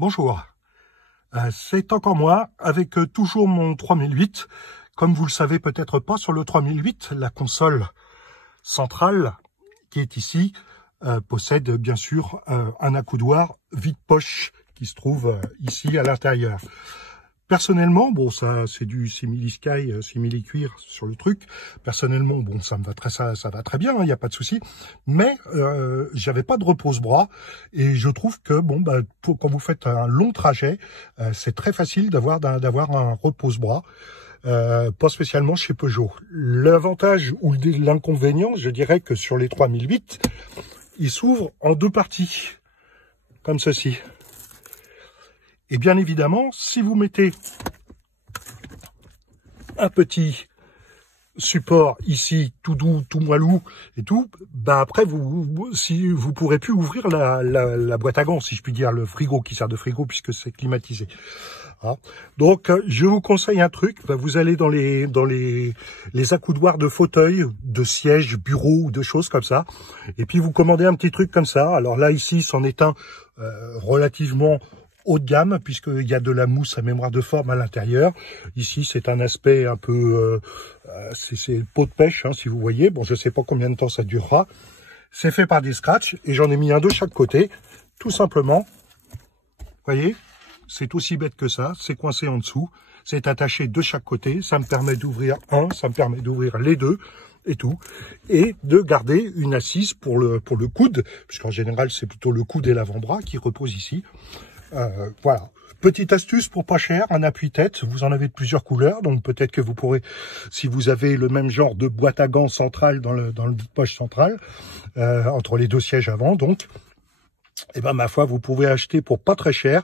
Bonjour, c'est encore moi avec toujours mon 3008. Comme vous le savez peut-être pas, sur le 3008, la console centrale qui est ici possède bien sûr un accoudoir vide-poche qui se trouve ici à l'intérieur. Personnellement, bon, ça c'est du simili-sky, simili-cuir sur le truc. Personnellement, bon, ça va très bien, il n'y a pas de souci. Mais j'avais pas de repose-bras et je trouve que bon, bah, quand vous faites un long trajet, c'est très facile d'avoir un repose-bras. Pas spécialement chez Peugeot. L'avantage ou l'inconvénient, je dirais que sur les 3008, il s'ouvre en deux parties, comme ceci. Et bien évidemment, si vous mettez un petit support ici, tout doux, tout moelleux et tout, bah après vous pourrez plus ouvrir la boîte à gants, si je puis dire, le frigo qui sert de frigo puisque c'est climatisé. Hein. Donc je vous conseille un truc, bah, vous allez dans les accoudoirs de fauteuils, de sièges, bureaux ou de choses comme ça, et puis vous commandez un petit truc comme ça. Alors là ici, c'en est un relativement haut de gamme puisqu'il y a de la mousse à mémoire de forme à l'intérieur. Ici c'est un aspect un peu c'est peau de pêche hein, si vous voyez. Bon, je sais pas combien de temps ça durera. C'est fait par des scratchs et j'en ai mis un de chaque côté, tout simplement. Vous voyez, c'est aussi bête que ça. C'est coincé en dessous, c'est attaché de chaque côté. Ça me permet d'ouvrir un, ça me permet d'ouvrir les deux et tout, et de garder une assise pour le coude, puisqu'en général c'est plutôt le coude et l'avant-bras qui reposent ici. Voilà, petite astuce pour pas cher, un appuie-tête, vous en avez de plusieurs couleurs, donc peut-être que vous pourrez, si vous avez le même genre de boîte à gants centrale dans le poche central, entre les deux sièges avant, donc, et ben ma foi, vous pouvez acheter pour pas très cher.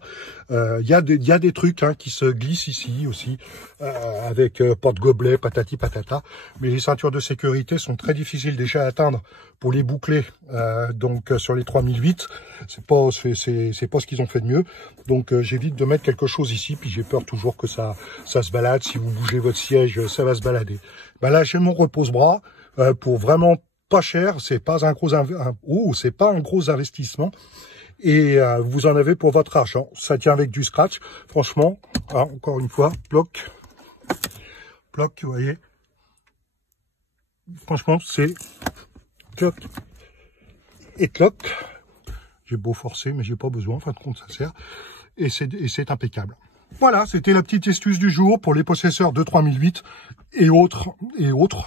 Il y a des trucs hein, qui se glissent ici aussi, avec porte-gobelet, patati patata. Mais les ceintures de sécurité sont très difficiles déjà à atteindre pour les boucler. Donc sur les 3008, c'est pas ce qu'ils ont fait de mieux. Donc j'évite de mettre quelque chose ici, puis j'ai peur toujours que ça se balade. Si vous bougez votre siège, ça va se balader. Ben là j'ai mon repose-bras pour vraiment pas cher, c'est pas un gros investissement et vous en avez pour votre argent. Ça tient avec du scratch, franchement, encore une fois, bloc, vous voyez. Franchement, c'est cloc et cloc. J'ai beau forcer, mais j'ai pas besoin, en fin de compte, ça sert et c'est impeccable. Voilà, c'était la petite astuce du jour pour les possesseurs de 3008 et autres,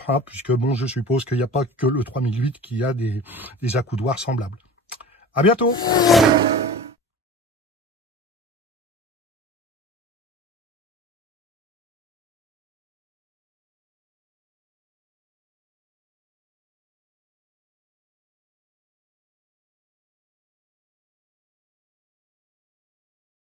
hein, puisque bon, je suppose qu'il n'y a pas que le 3008 qui a des accoudoirs semblables. À bientôt!